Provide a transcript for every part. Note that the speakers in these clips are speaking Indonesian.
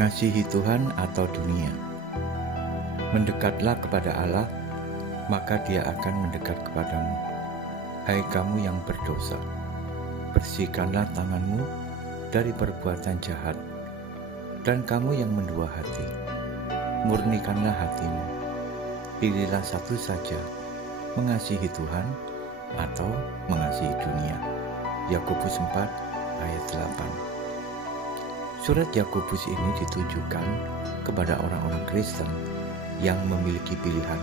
Mengasihi Tuhan atau dunia. Mendekatlah kepada Allah, maka Dia akan mendekat kepadamu. Hai kamu yang berdosa, bersihkanlah tanganmu dari perbuatan jahat, dan kamu yang mendua hati, murnikanlah hatimu. Pilihlah satu saja, mengasihi Tuhan atau mengasihi dunia. Yakobus 4 ayat 8. Surat Yakobus ini ditujukan kepada orang-orang Kristen yang memiliki pilihan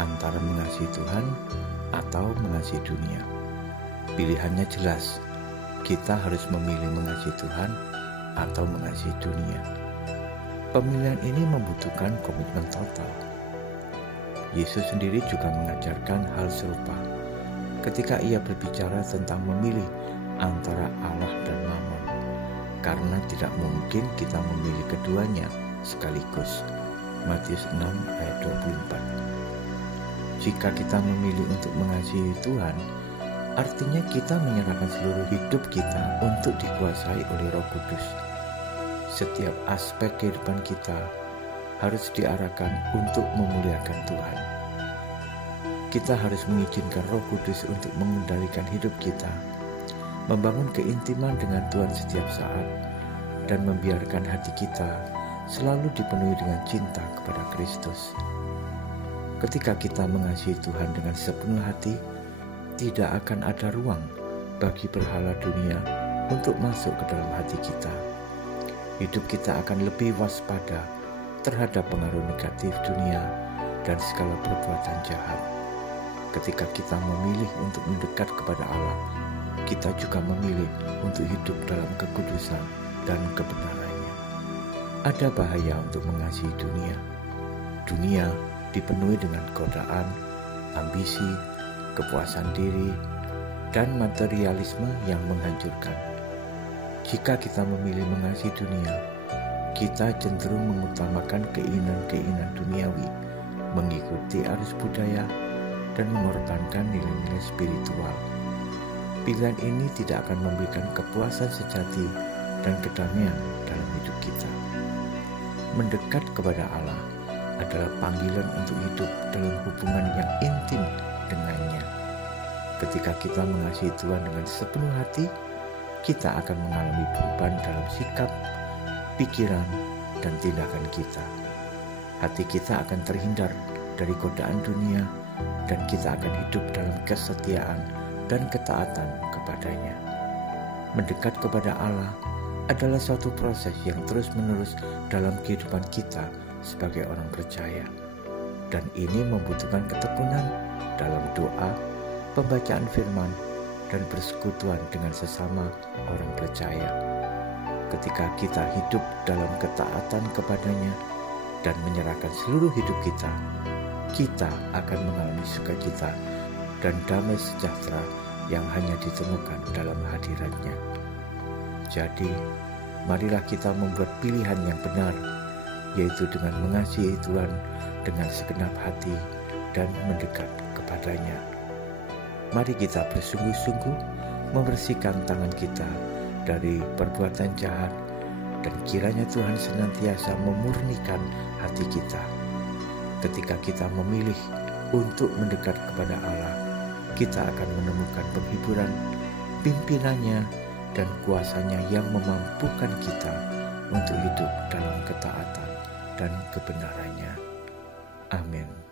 antara mengasihi Tuhan atau mengasihi dunia. Pilihannya jelas, kita harus memilih mengasihi Tuhan atau mengasihi dunia. Pemilihan ini membutuhkan komitmen total. Yesus sendiri juga mengajarkan hal serupa ketika ia berbicara tentang memilih antara Allah dan Mammon, karena tidak mungkin kita memilih keduanya sekaligus. Matius 6 ayat 24. Jika kita memilih untuk mengasihi Tuhan, artinya kita menyerahkan seluruh hidup kita untuk dikuasai oleh Roh Kudus. Setiap aspek kehidupan kita harus diarahkan untuk memuliakan Tuhan. Kita harus mengizinkan Roh Kudus untuk mengendalikan hidup kita, membangun keintiman dengan Tuhan setiap saat, dan membiarkan hati kita selalu dipenuhi dengan cinta kepada Kristus. Ketika kita mengasihi Tuhan dengan sepenuh hati, tidak akan ada ruang bagi berhala dunia untuk masuk ke dalam hati kita. Hidup kita akan lebih waspada terhadap pengaruh negatif dunia dan segala perbuatan jahat. Ketika kita memilih untuk mendekat kepada Allah, kita juga memilih untuk hidup dalam kekudusan dan kebenarannya. Ada bahaya untuk mengasihi dunia. Dunia dipenuhi dengan godaan, ambisi, kepuasan diri, dan materialisme yang menghancurkan. Jika kita memilih mengasihi dunia, kita cenderung mengutamakan keinginan-keinginan duniawi, mengikuti arus budaya, dan mengorbankan nilai-nilai spiritual. Pilihan ini tidak akan memberikan kepuasan sejati dan kedamaian dalam hidup kita. Mendekat kepada Allah adalah panggilan untuk hidup dalam hubungan yang intim dengannya. Ketika kita mengasihi Tuhan dengan sepenuh hati, kita akan mengalami perubahan dalam sikap, pikiran, dan tindakan kita. Hati kita akan terhindar dari godaan dunia, dan kita akan hidup dalam kesetiaan dan ketaatan kepadanya. Mendekat kepada Allah adalah suatu proses yang terus-menerus dalam kehidupan kita sebagai orang percaya, dan ini membutuhkan ketekunan dalam doa, pembacaan firman, dan persekutuan dengan sesama orang percaya. Ketika kita hidup dalam ketaatan kepadanya dan menyerahkan seluruh hidup kita akan mengalami sukacita dan damai sejahtera yang hanya ditemukan dalam hadiratnya. Jadi, marilah kita membuat pilihan yang benar, yaitu dengan mengasihi Tuhan dengan segenap hati dan mendekat kepadanya. Mari kita bersungguh-sungguh membersihkan tangan kita dari perbuatan jahat, dan kiranya Tuhan senantiasa memurnikan hati kita. Ketika kita memilih untuk mendekat kepada Allah, kita akan menemukan penghiburan, pimpinannya, dan kuasanya yang memampukan kita untuk hidup dalam ketaatan dan kebenarannya. Amin.